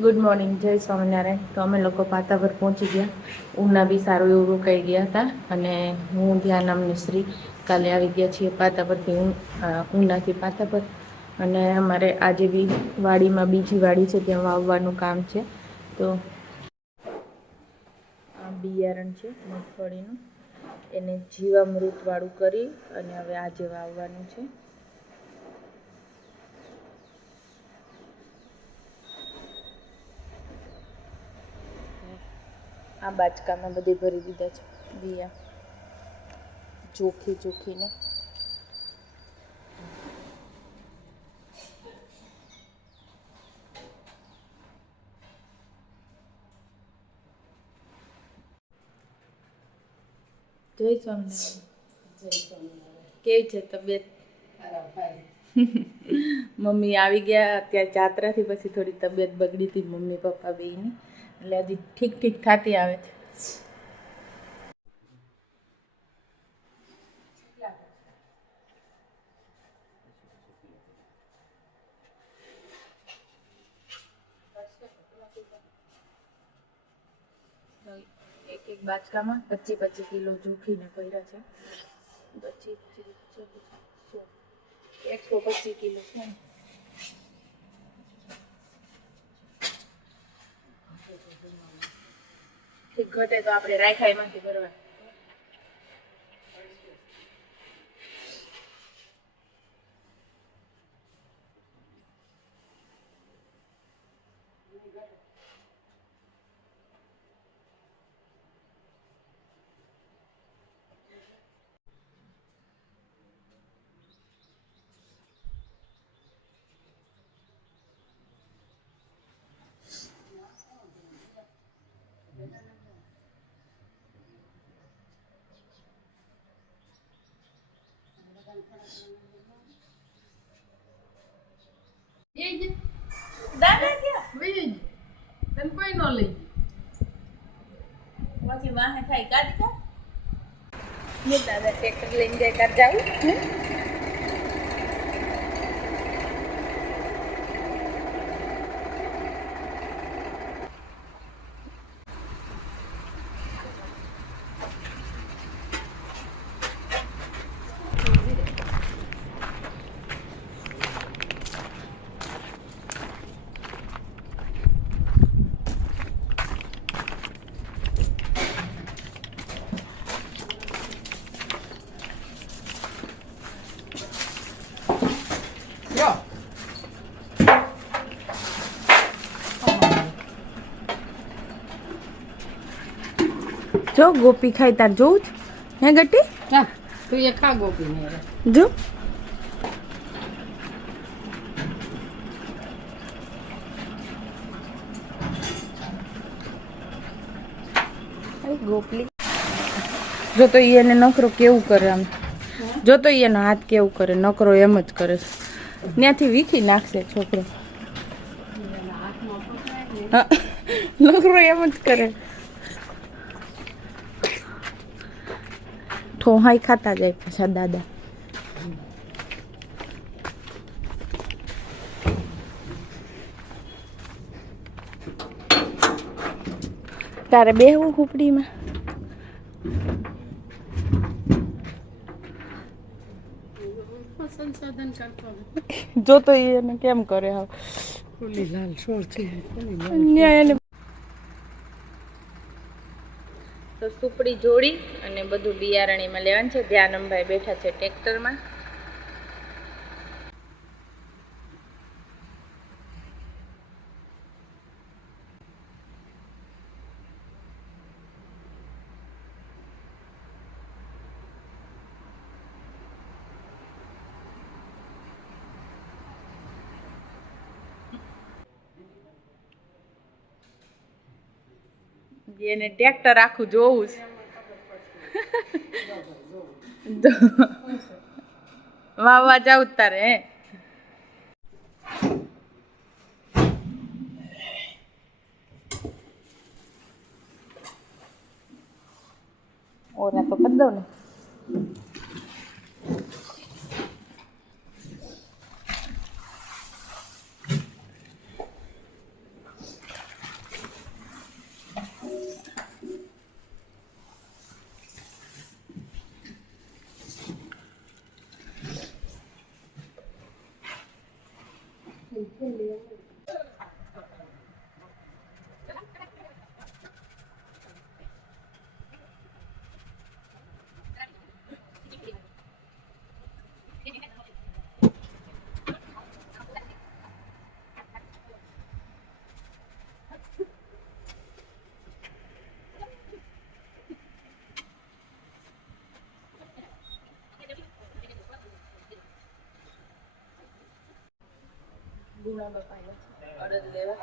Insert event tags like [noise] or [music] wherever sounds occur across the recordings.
Good morning જય સ્વામિનારાયણ. તો અમે લોકો પાતાપર પહોંચી ગયા. ઉના બી સારું એવું રોકાઈ ગયા હતા અને હું ધ્યાન નામની શ્રી કાલે આવી ગયા છીએ પાતા પરથી ઉન- અ, ઉનાથી પાતા પર અને અમારે આજે બી વાડીમાં બીજી વાડી છે ત્યાં વાવવાનું કામ છે. તો આ બિયારણ છે મગફળીનું. એને જીવામૃતવાળું કરી અને હવે આજે વાવવાનું છે. આ બાચકામાં બધે ભરી દીધા છે બીયા. ચોખ્ખી ચોખ્ખીને જય સ્વામિનારાયણ. કેવી છે તબિયત? [laughs] મમ્મી આવી ગયા અત્યારે જાત્રાથી પછી થોડી તબિયત બગડી હતી મમ્મી પપ્પા બેયની. એટલે હજી ઠીક ઠીક થતી આવે. છે એક એક બાચકામાં પચીસ પચીસ કિલો જોખીને કર્યા છે. પચીસ પચીસ એકસો પચીસ કિલો. છે ને. ઠીક ઘટે તો આપણે રાખાઈમાંથી ભરવા દાદા ક્યાં તને કોઈ ન લઈ પછી વાહે ખાઈ કાઢી કા દાદા ટ્રેક્ટર લઈને જાય કાઢ જાવું જો ગોપી ખાઈ તાર જોઉં જ હે ગટી? તું એ ખા ગોપી ને જો. ગોપલી જો તો ઈ એને નકરો કેવું કરે આમ. જો તો ઈ એનો હાથ કેવું કરે નકરો એમ જ કરે ત્યાંથી વીખી નાખશે છોકરો. નકરો એમ જ કરે. ઠોહાઈ ખાતા જાય પાછા દાદા. તારે બેહવું કરતો જો તો એને કેમ કરે હાવ? લીલાલ છોડ છે. એને સુપડી જોડી અને બધું બિયારણ એમાં લેવાનું છે. ધ્યાનમભાઈ બેઠા છે ટ્રેક્ટરમાં. એને ટ્રેક્ટર આખું જોવું છે. [laughs] વાવા જાવ તારે હે. ઓરા તો કરી દઉં ને. Iya. પૂના બાપા આવ્યા અડદ લેવા.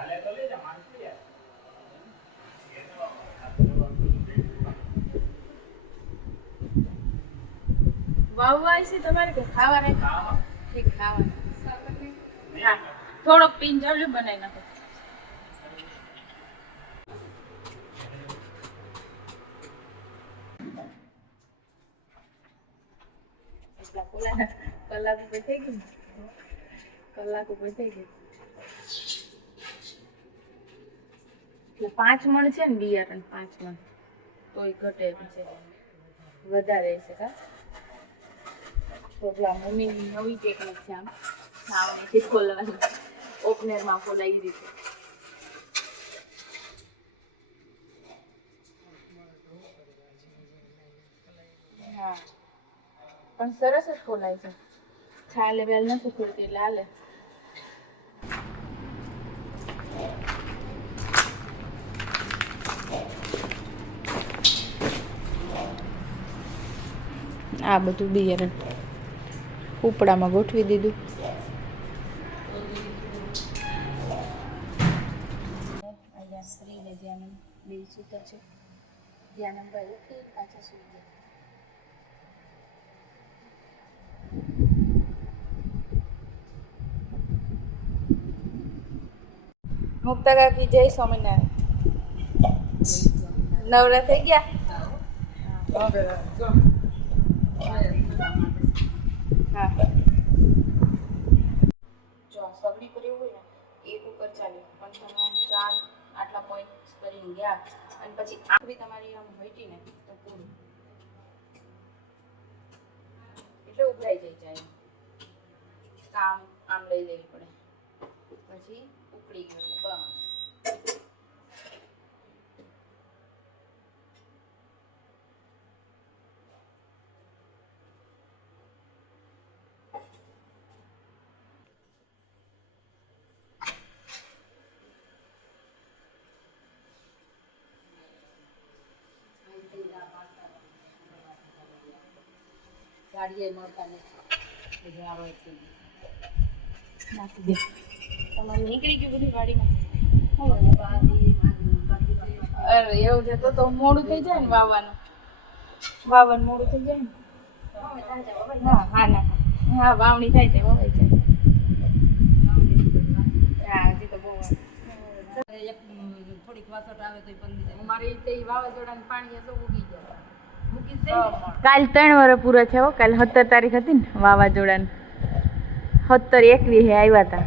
વાવવા તમારે કે ખાવા રાખ્યા ઠીક ખાવા થોડોક પીન જાવજો, બનાવી નાખો. કલાક થઈ ગયું? કલાક ઉપર થઈ ગયો. એટલે પાંચ મણ છે ને બિયારણ, પાંચ મણ. તોય ઘટે છે. વધારે છે કા? પેલા મમ્મીની નવી ટેકનિક છે આમ. છાવણીથી ખોલવાની ઓપનરમાં ખોલાય રીતે. હા. પણ સરસ જ ખોલાય છે. છાલે બેલ નથી ખોલતી એટલે હાલે. આ બધું બિયારણ ઉપડામાં ગોઠવી દીધું. અહીંયા શ્રી ને બે સૂતા છે. ધ્યાનંદ ભાઈ ઉઠી પાછા સુઈ ગયા. મુક્તા કાકી જય સ્વામિનારાયણ. નવરા થઈ ગયા? જો સગડી એવું હોય ને એક ઉપર ચાલે. પણ તમે ચાર આટલા પોઈન્ટ કરીને ગયા અને પછી આખરી તમારી આમ હોઈટી ને, તો પૂરું. એટલે ઉભરાઈ જાય જાય. કામ આમ લઈ લેવી પડે. પછી ઉકળી ગયું. બસ. ગાડીએ મળતા નથી. બધું છે. નાખી દે. તમારે નીકળી ગયું બધું ગાડીમાં? અરે એવું છે તો તો મોડું થઈ જાય ને વાવવાનું? વાવન મોડું થઈ જાય ને? હા હા ના. હા વાવણી થાય તે વવાઈ જાય. હા હજી તો બહુ થોડીક વાસટ આવે તો પણ મારી વાવાઝોડાનું પાણી તો ઉગી જાય કાલ ત્રણ વર્ષ પૂરો થયો કાલ સત્તર તારીખ હતી ને, વાવાઝોડાની. સત્તર એકવીસે આવ્યા હતા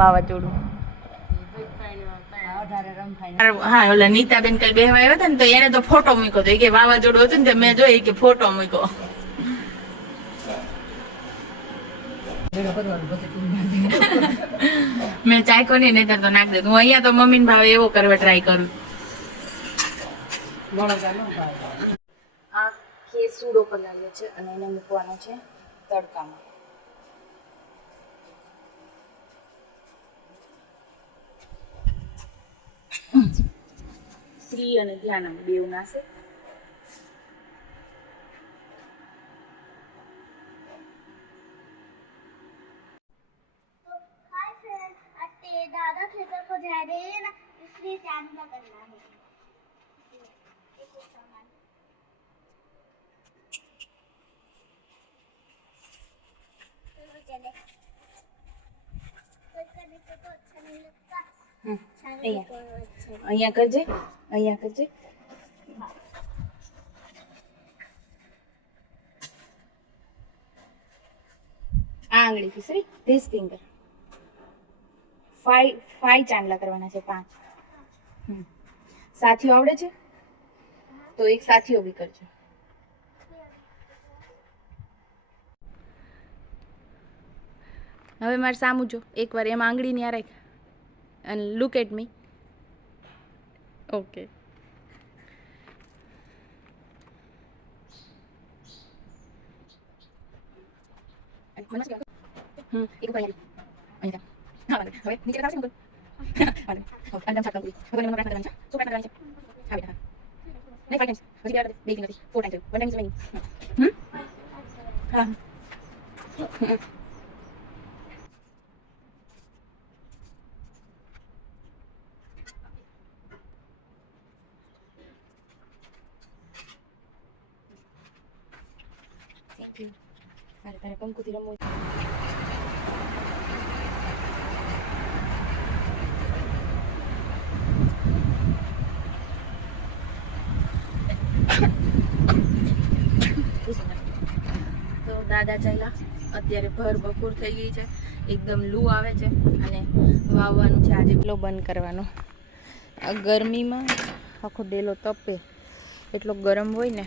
વાવાઝોડું. હા, ઓલા નીતાબેન કાલ બેહવા આવ્યા હતા ને, તો એને તો ફોટો મૂક્યો હતો. કે વાવાઝોડું હતું ને મેં જોઈ કે ફોટો મૂક્યો. મેં ચાયકો નહીં, નહીતર તો નાખ દેતું હું અહીંયા તો મમ્મી ભાવે એવો કરવા ટ્રાય કરું. આ ખે સૂડો પલાળ્યો છે અને એને મૂકવાનો છે તડકામાં શ્રી અને ધ્યાનમ બેવ નાશે हाय फ्रेंड अट्टे दादा थिएटर को जा रहे हैं ना इसलिए चैनल का करना है અહીંયા. કરજે અહીંયા કરજે. આ આંગળી ખીસરી ધીસ ફિંગર ફાઈ ફાઈ ચાંદલા કરવાના છે પાંચ. સાથીઓ આવડે છે? તો એક સાથીઓ બી કરજો. હવે મારે સામું જો. એકવાર એમાં આંગળીની આ રાખ. અને લુક એટ મી ઓકે હા હા હમ હા હમ. કંકુથી તારે રમવું તો દાદા ચાલ્યા. અત્યારે ભર બપોર થઈ ગઈ છે. એકદમ લૂ આવે છે અને વાવવાનું છે આજે. એટલો બંધ કરવાનો. ગરમીમાં આખો ડેલો તપે. એટલો ગરમ હોય ને